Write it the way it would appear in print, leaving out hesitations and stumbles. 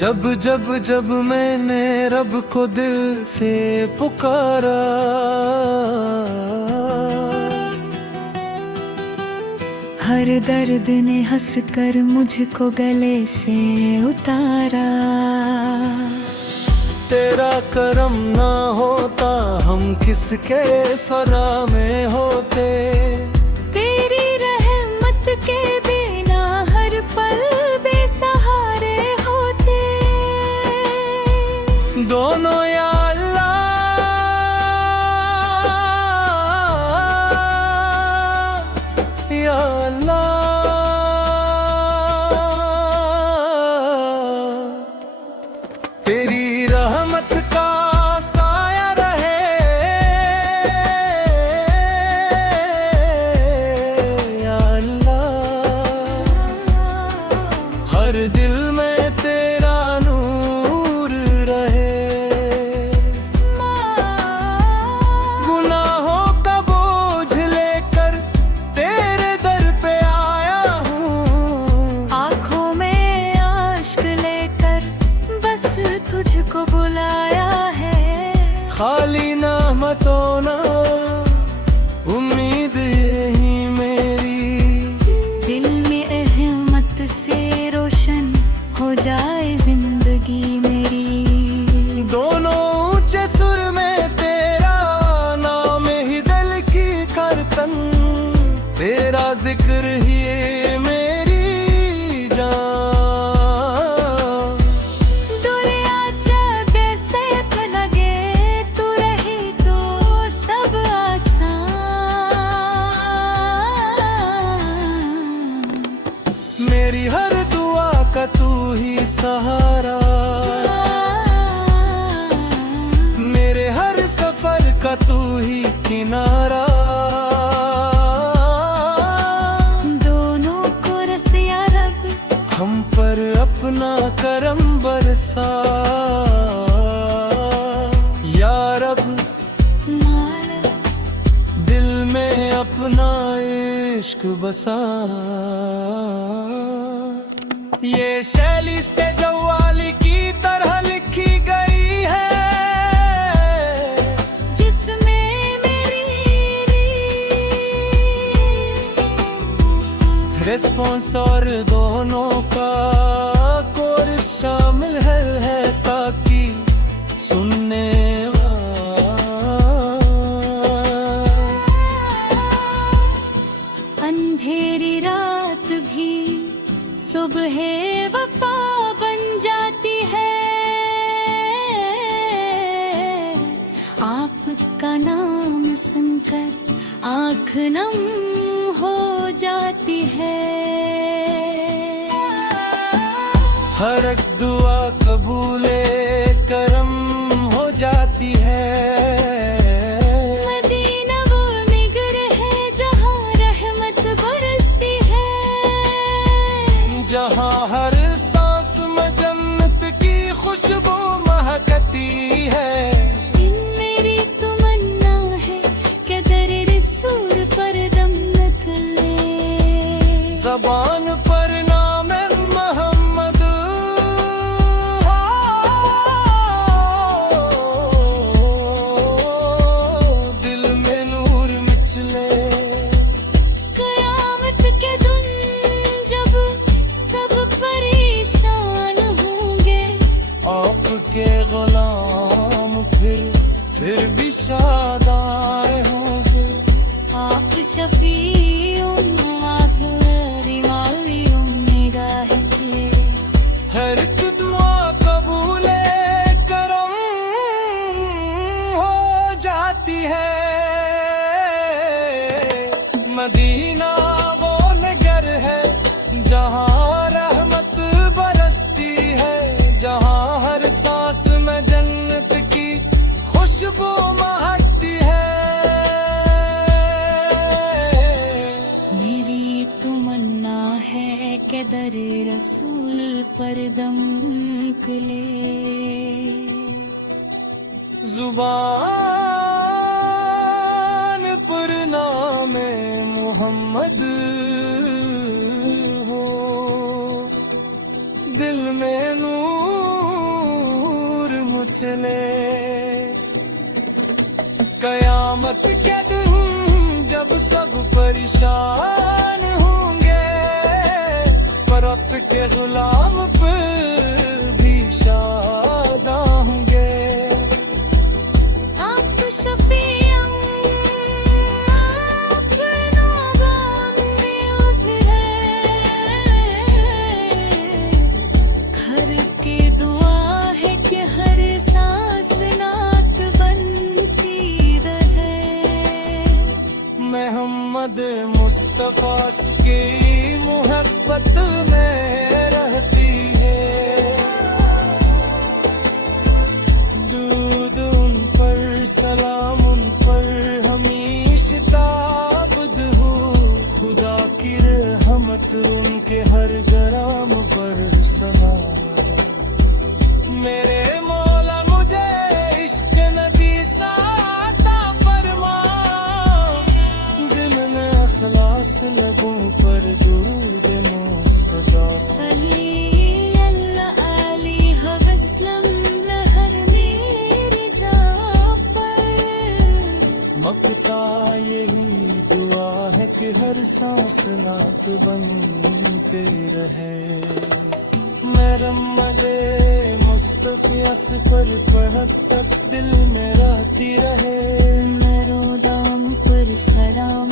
जब जब जब मैंने रब को दिल से पुकारा, हर दर्द ने हंसकर मुझको गले से उतारा। तेरा करम ना होता हम किसके सरा में होते। तेरी रहमत के बिना हर पल बेसहारे होते। दोनों या अल्लाह, या अल्लाह, तेरी रहमत का साया रहे या अल्लाह। हर दिल में तेरा नूर रहे। गुनाहों का बोझ लेकर तेरे दर पे आया हूँ। आँखों में आश्क लेकर बस तुझको बुलाया है। खाली ना मतो ना उम्मीद यही मेरी। दिल में रहमत से रोशन हो जाए जिंदगी मेरी। दोनों ऊंचे सुर में तेरा नाम ही दिल की करतन। तेरा जिक्र ही मेरी जान। दुनिया जग सैफ लगे, तू रही तो सब आसान। मेरी हर दुआ का तू ही सहारा। मेरे हर सफर का तू ही किनारा। दोनों को रसिया रब हम पर अपना करम बरसा या रब। मार दिल में अपना इश्क बसा। ये शैली से जवाली की तरह लिखी गई है, जिसमें मेरी रिस्पॉन्स और दोनों का कोर्स शामिल है ताकि सुनने अंधेरी रात भी सुबह वफा बन जाती है। आपका नाम सुनकर आँख नम हो जाती है। हर एक दुआ कबूले करम हो जाती है। मदीना वो निगर है जहाँ रहमत बरसती है। जहाँ हर सांस में जन्नत की खुशबू महकती है। मेरी तमन्ना है कि दर रसूल पर दम निकले। ज़बान पर नाम मोहम्मद दिल में नूर मिचले। कयामत के दिन जब सब परेशान होंगे, आपके गुलाम फिर भी शादाए होंगे। आप शफीउं आखिरी मालियुं निगाह तेरे। हर एक दुआ कबूले करम हो जाती है। मदीना वो नगर है जहाँ रहमत बरसती है, जहाँ हर सांस में जन्नत की खुशबू महकती है। मेरी तमन्ना है कि दर रसूल पर दम निकले, जुबान पर नामे मोहम्मद हो, दिल में नूर मुचले। कयामत के दिन जब सब परेशान होंगे, पर वक्त के गुलाम पर भी शादा होंगे। आप शफीअं अपना गम में उजरे, घर के दुआ है कि हर सांस नात बनती रहे। मोहम्मद मुस्तफा की मोहब्बत में रहती है, दूध उन पर सलाम उन पर हमेशा ताबद हो। खुदा की रहमत उनके हर ग्राम पर सलाम। मेरे मौला मुझे इश्क नबी सा अता फरमा, दिल में अखलास लबों पर दुरूद मुस्कुरा। सल्ली अल्लाह अलैहि वसल्लम लहर मेरी जा पर। मकता यही दुआ है कि हर सांस नात बनते रहे। मदे मुस्तफियस पर पढ़त तक दिल में रहती रहे। मरो दाम पर सलाम